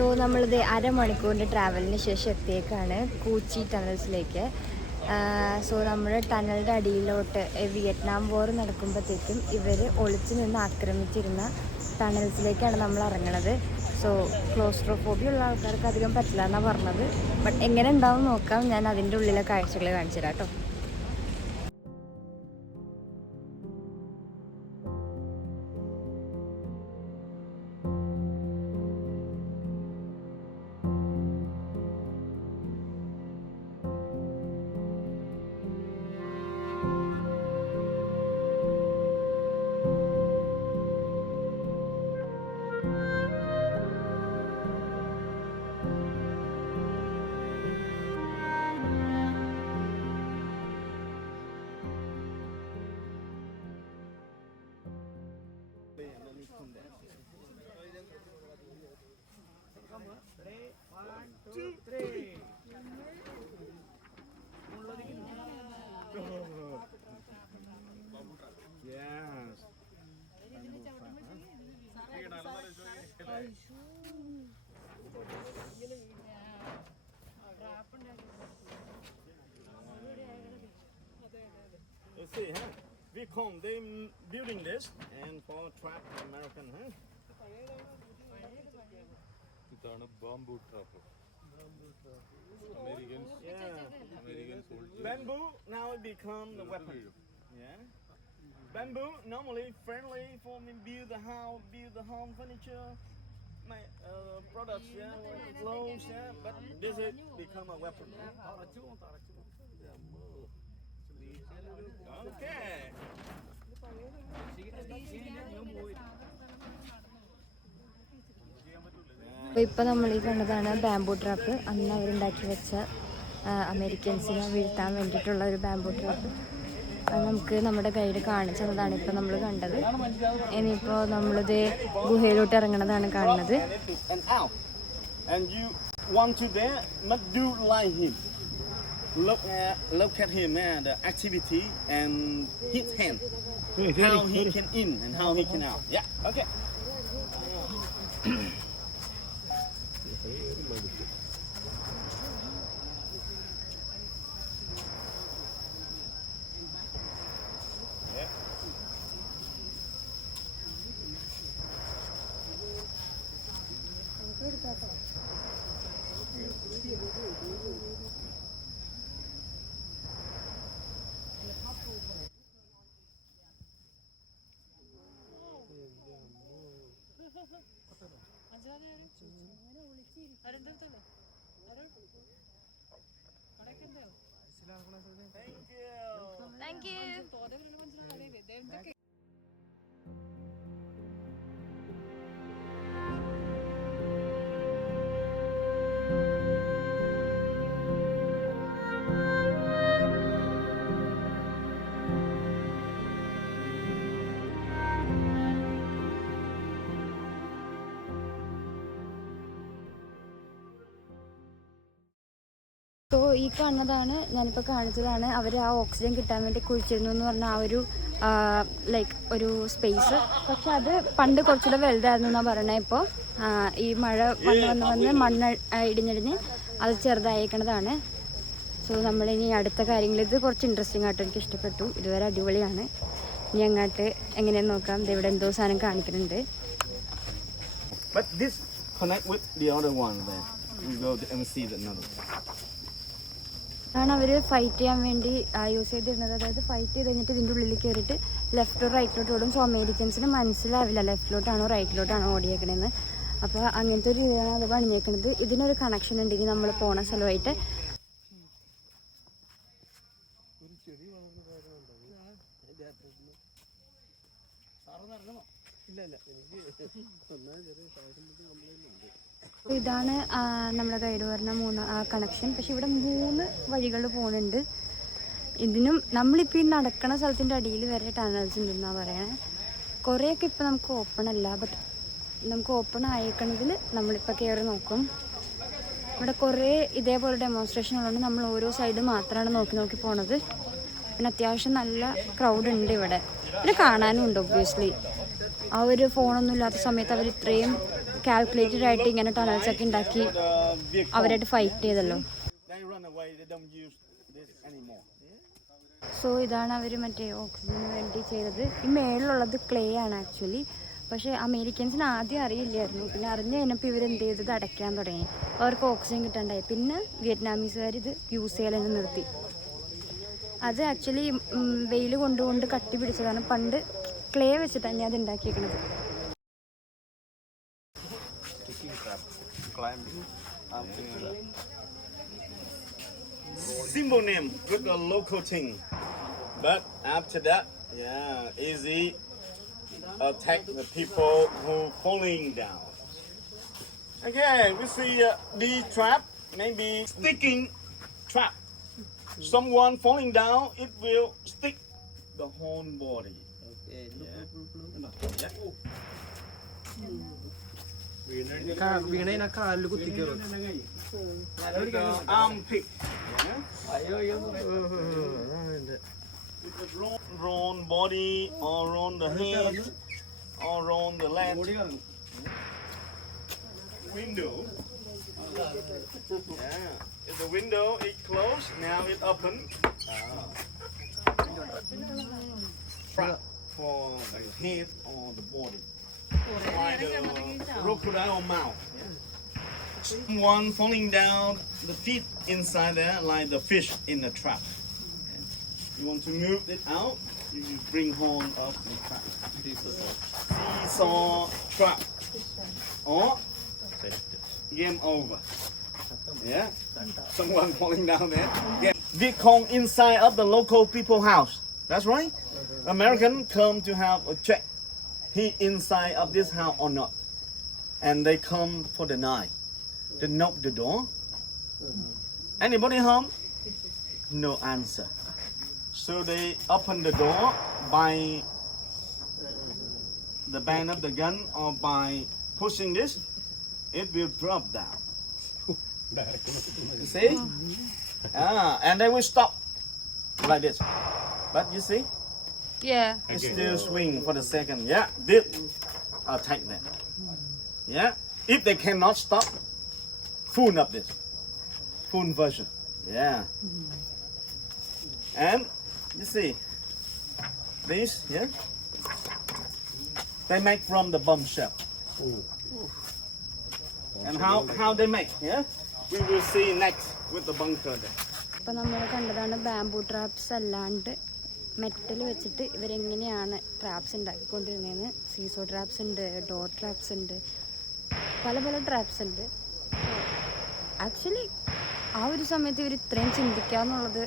So നമ്മളിത് അരമണിക്കൂറിൻ്റെ ട്രാവലിന് ശേഷം എത്തിയേക്കാണ് കൂച്ചി ടണൽസിലേക്ക്. So നമ്മുടെ ടണലിൻ്റെ അടിയിലോട്ട് വിയറ്റ്നാം വാർ നടക്കുമ്പോഴത്തേക്കും ഇവർ ഒളിച്ചു നിന്ന് ആക്രമിച്ചിരുന്ന ടണൽസിലേക്കാണ് നമ്മൾ ഇറങ്ങുന്നത്. സോ ക്ലോസ്ട്രോഫോബിയ ഉള്ള ആൾക്കാർക്ക് അധികം പറ്റില്ല എന്നാണ് പറഞ്ഞത്. ബട്ട് എങ്ങനെ ഉണ്ടാവും നോക്കാം. ഞാൻ അതിൻ്റെ ഉള്ളിലെ കാഴ്ചകൾ കാണിച്ചു തരാം കേട്ടോ. Let's see, huh? We come, they building this and for trap American, huh? ഇതാണ് bamboo trap. American soldiers. Bamboo now it become the weapon. Yeah. Bamboo normally friendly for me build the house, build the home furniture, my products, clothes, but this it become a weapon. Okay. അപ്പോൾ ഇപ്പോൾ നമ്മൾ ഈ കണ്ടതാണ് bamboo trap. അന്ന് അവരുണ്ടാക്കി വെച്ച അമേരിക്കൻസിനെ വീഴ്ത്താൻ വേണ്ടിയിട്ടുള്ള ഒരു bamboo trap. അത് നമുക്ക് നമ്മുടെ ഗൈഡ് കാണിച്ചു തന്നതാണ് ഇപ്പോൾ നമ്മൾ കണ്ടത്. ഇനിയിപ്പോൾ നമ്മളിത് ഗുഹയിലോട്ട് ഇറങ്ങണതാണ് കാണുന്നത്. And you want to there, but do like him. Look at him, the activity and his hand, how he can in and how he can out. Yeah, okay. Thank you. So ഈ കാണുന്നതാണ്, ഞാനിപ്പോൾ കാണിച്ചതാണ് അവർ ആ oxygen കിട്ടാൻ വേണ്ടി കുഴിച്ചിരുന്നു എന്ന് പറഞ്ഞാൽ ആ ഒരു ലൈക്ക് ഒരു സ്പേസ്. പക്ഷെ അത് പണ്ട് കുറച്ചുകൂടെ വലുതായിരുന്നു എന്നാണ് പറയണത്. ഇപ്പോൾ ഈ മഴ വന്ന് മണ്ണ് ഇടിഞ്ഞിടിഞ്ഞ് അത് ചെറുതായേക്കണതാണ്. സോ നമ്മളിനി അടുത്ത കാര്യങ്ങൾ, ഇത് കുറച്ച് ഇൻട്രസ്റ്റിംഗ് ആയിട്ട് എനിക്ക് ഇഷ്ടപ്പെട്ടു. ഇതുവരെ അടിപൊളിയാണ്. ഇനി അങ്ങോട്ട് എങ്ങനെയാന്ന് നോക്കാം. ഇവിടെ എന്തോ സാധനം കാണിക്കുന്നുണ്ട്. But this connect with the other one there. We go and see another. അതാണ് അവർ ഫൈറ്റ് ചെയ്യാൻ വേണ്ടി യൂസ് ചെയ്തിരുന്നത്. അതായത് ഫൈറ്റ് ചെയ്ത് കഴിഞ്ഞിട്ട് ഇതിൻ്റെ ഉള്ളിൽ കയറിയിട്ട് ലെഫ്റ്റോ റൈറ്റിലോട്ട് ഓടും. സോ അമേരിക്കൻസിന് മനസ്സിലാവില്ല ലെഫ്റ്റിലോട്ടാണോ റൈറ്റിലോട്ടാണോ ഓടിയേക്കണേന്ന്. അപ്പോൾ അങ്ങനത്തെ ഒരു രീതിയാണ് അത് പണിഞ്ഞേക്കുന്നത്. ഇതിനൊരു കണക്ഷൻ ഉണ്ടെങ്കിൽ നമ്മൾ പോണ സ്ഥലമായിട്ട്. ഇതാണ് നമ്മുടെ ഗൈഡ് പറഞ്ഞ കണക്ഷൻ. പക്ഷെ ഇവിടെ 3 വഴികൾ പോകുന്നുണ്ട്. ഇതിനും നമ്മളിപ്പോൾ ഈ നടക്കണ സ്ഥലത്തിൻ്റെ അടിയിൽ വരെ ടണൽസ് ഉണ്ടെന്നാണ് പറയണേ. കുറേയൊക്കെ ഇപ്പോൾ നമുക്ക് ഓപ്പൺ അല്ല, ബട്ട് നമുക്ക് ഓപ്പൺ ആയേക്കണതിൽ നമ്മളിപ്പോൾ കയറി നോക്കും. ഇവിടെ കുറേ ഇതേപോലെ ഡെമോൺസ്ട്രേഷൻ ഉള്ളതുകൊണ്ട് നമ്മൾ ഓരോ സൈഡ് മാത്രമാണ് നോക്കി പോണത്. പിന്നെ അത്യാവശ്യം നല്ല ക്രൗഡ് ഉണ്ട് ഇവിടെ. പിന്നെ കാണാനും ഉണ്ട് ഒബ്വിയസ്ലി. ആ ഒരു ഫോണൊന്നും ഇല്ലാത്ത സമയത്ത് അവർ ഇത്രയും കാൽക്കുലേറ്റഡ് ആയിട്ട് ഇങ്ങനെ ടണൽസ് ഒക്കെ ഉണ്ടാക്കി അവരായിട്ട് ഫൈറ്റ് ചെയ്തല്ലോ. They run away. They don't use this anymore. So ഇതാണ് അവർ മറ്റേ ഓക്സിജന് വേണ്ടി ചെയ്തത്. ഈ മേളിലുള്ളത് ക്ലേ ആണ് ആക്ച്വലി. പക്ഷേ അമേരിക്കൻസിന് ആദ്യം അറിയില്ലായിരുന്നു. പിന്നെ അറിഞ്ഞു കഴിഞ്ഞപ്പോൾ ഇവരെന്ത് ചെയ്തത് അടയ്ക്കാൻ തുടങ്ങി. അവർക്ക് ഓക്സിജൻ കിട്ടാണ്ടായി. പിന്നെ വിയറ്റ്നാമീസുകാർ ഇത് യൂസ് ചെയ്യൽ തന്നെ നിർത്തി. അത് ആക്ച്വലി വെയിൽ കൊണ്ടുകൊണ്ട് കട്ടി പിടിച്ചതാണ്. പണ്ട് ക്ലേ വെച്ചിട്ടാണ് ഞാൻ അത് ഉണ്ടാക്കിയിരിക്കുന്നത്. Simple name, good local thing. But after that, easy attack the people who falling down. Again, we see the trap, maybe sticking trap. Someone falling down, it will stick the whole body. വീണേനെ കാലിൽ കുത്തിക്കയറും. Armpit. Round body or round the head or round the leg. Window. If the window is closed, now it open. Trap for the head or the body. Like the crocodile mouth. Someone falling down, the feet inside there like the fish in the trap. You want to move it out, you bring hold of the trap. Seesaw trap. Or game over. Yeah? Someone falling down there. Viet Cong inside of the local people house. That's right. American come to have a check. He inside of this house or not. And they come for the night. They knock the door. Anybody home? No answer. So they open the door by the bang of the gun or by pushing this. It will drop down. You see? And they will stop like this. But you see? Yeah. It still swing for the second. Yeah, this attack them. Yeah, if they cannot stop, full up this, full version. Yeah. And you see, these, yeah, they make from the bomb shell. And how they make, yeah, we will see next with the bunker there. അപ്പോൾ നമ്മൾ കണ്ടതാണ് bamboo traps അല്ലാണ്ട് metal വെച്ചിട്ട് ഇവരെങ്ങനെയാണ് traps ഉണ്ടാക്കിക്കൊണ്ടിരുന്നതെന്ന്. Seesaw traps ഉണ്ട്, door traps ഉണ്ട്, പല പല traps ഉണ്ട്. ആക്ച്വലി ആ ഒരു സമയത്ത് ഇവർ ഇത്രയും ചിന്തിക്കുക എന്നുള്ളത്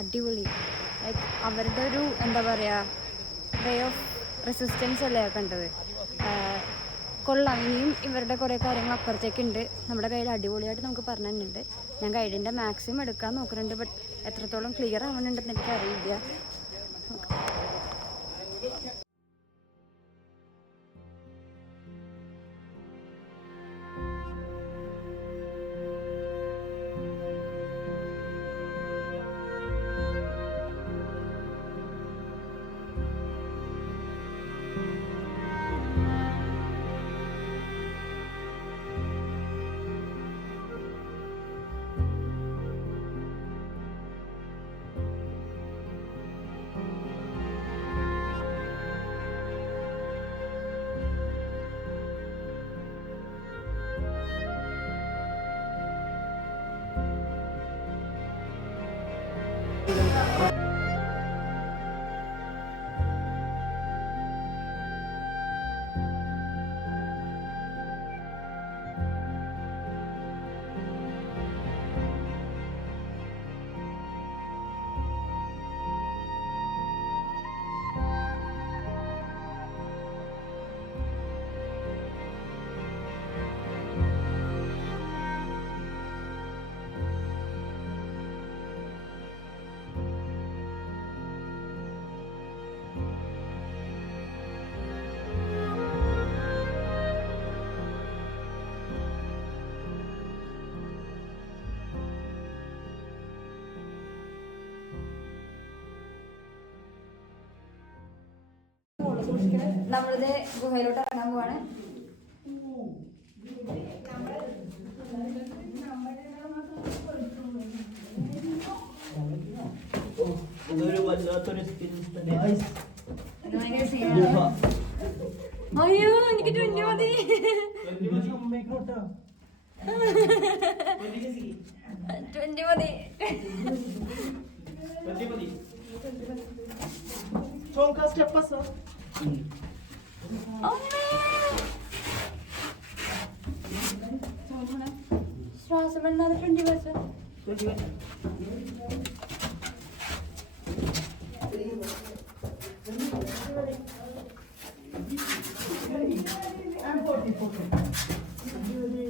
അടിപൊളി. ലൈക്ക് അവരുടെ ഒരു എന്താ പറയുക വേ ഓഫ് റെസിസ്റ്റൻസ് അല്ലേ കണ്ടത്. കൊള്ളാം. ഇനിയും ഇവരുടെ കുറേ കാര്യങ്ങൾ അപ്പുറത്തേക്കുണ്ട്. നമ്മുടെ കയ്യിൽ അടിപൊളിയായിട്ട് നമുക്ക് പറഞ്ഞു തന്നിട്ടുണ്ട്. ഞാൻ ഗൈഡിൻ്റെ മാക്സിമം എടുക്കാൻ നോക്കുന്നുണ്ട്. ബട്ട് എത്രത്തോളം ക്ലിയർ ആവുന്നുണ്ടെന്ന് എനിക്കറിയില്ല. നമ്മളിത് ഗുഹയിലോട്ട് ഇറങ്ങാൻ പോവാണ്. ഇതൊരു വല്ലാത്തൊരു എക്സ്പീരിയൻസ് തന്നെ. അയ്യോ എനിക്ക് 20 മതി. 20 മതി. ശ്വാസം വേണ്ടാതെ 20 ബസ്.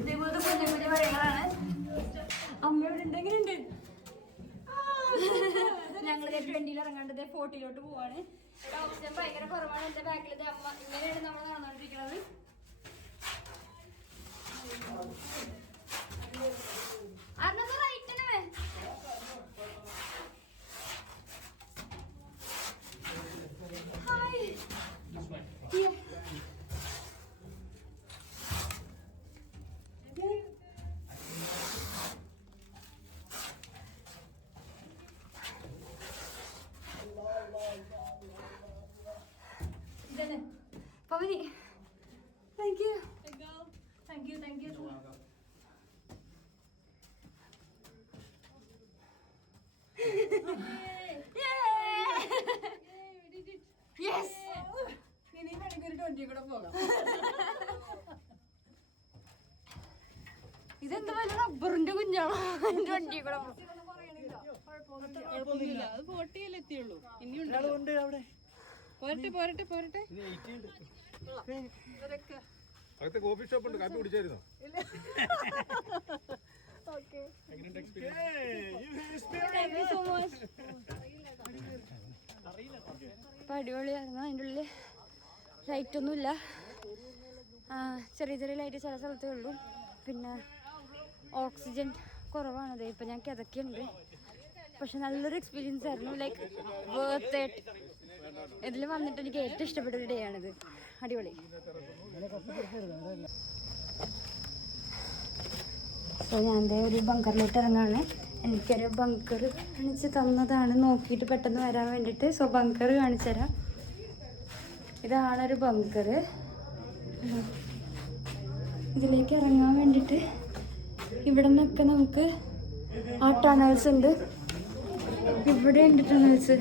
ഇതേപോലത്തെ കുഞ്ഞു കുഞ്ഞു വഴികളാണ്. അമ്മയോട് എങ്ങനെയുണ്ട്? ഞങ്ങൾ 20 ഇറങ്ങാണ്ടത് 40 പോവാണ്. ഇവിടെ ഓക്സിജൻ ഭയങ്കര കുറവാണ്. എന്റെ ബാക്കിലത്തെ അമ്മ ഇങ്ങനെയാണ് നമ്മൾ നടന്നുകൊണ്ടിരിക്കുന്നത്. അന്നത്തെ റൈറ്റിന് ഹായ്. ഇതന്നെ പവനി. Thank you thank you thank you. ഇതെന്താ വല്ല റബ്ബറിന്റെ കുഞ്ഞാണോ? 20 കൂടെ എത്തിയുള്ളൂ. ഇനിയുണ്ട്. പോരട്ടെ. അകത്തെ കോഫി ഷോപ്പ് ഉണ്ട്, കാപ്പി കുടിച്ചായിരുന്നോ? അപ്പൊ അടിപൊളിയായിരുന്നു. അതിൻ്റെ ഉള്ളിൽ ലൈറ്റൊന്നുമില്ല. ചെറിയ ചെറിയ ലൈറ്റ് ചില സ്ഥലത്തേ ഉള്ളൂ. പിന്നെ ഓക്സിജൻ കുറവാണത്. ഇപ്പം ഞാൻ കിതക്കുന്നുണ്ട്. പക്ഷെ നല്ലൊരു എക്സ്പീരിയൻസ് ആയിരുന്നു. Like worth it. ഇതിൽ വന്നിട്ട് എനിക്ക് ഏറ്റവും ഇഷ്ടപ്പെട്ട ഒരു ഡേ ആണിത്. അടിപൊളി. സോ ഞാൻ ഒരു ബങ്കറിലോട്ട് ഇറങ്ങാണ്. എനിക്കൊരു ബങ്കർ കാണിച്ച് തന്നതാണ്, നോക്കിയിട്ട് പെട്ടെന്ന് വരാൻ വേണ്ടിയിട്ട്. സോ ബങ്കർ കാണിച്ചു തരാം. ഇതാണൊരു ബങ്കർ. ഇതിലേക്ക് ഇറങ്ങാൻ വേണ്ടിയിട്ട് ഇവിടെ നിന്നൊക്കെ നമുക്ക് ആ ടണൽസ് ഉണ്ട്. ഇവിടെ ഉണ്ട് tunnels.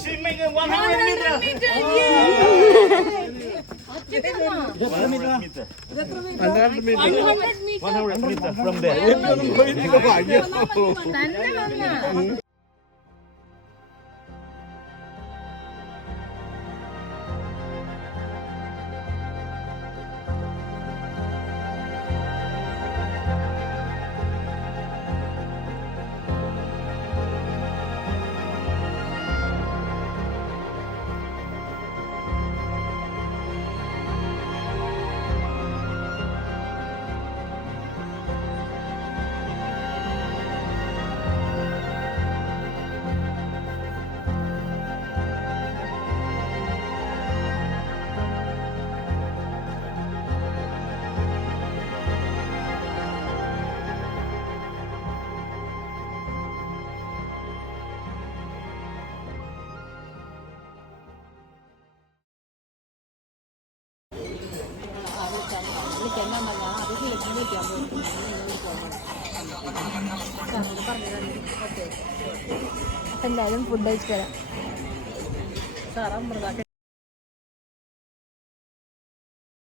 She make it 100 meters. 100 meters. 100 meters from there. എന്തായാലും ഫുഡ് കഴിച്ചു തരാം. സാറാ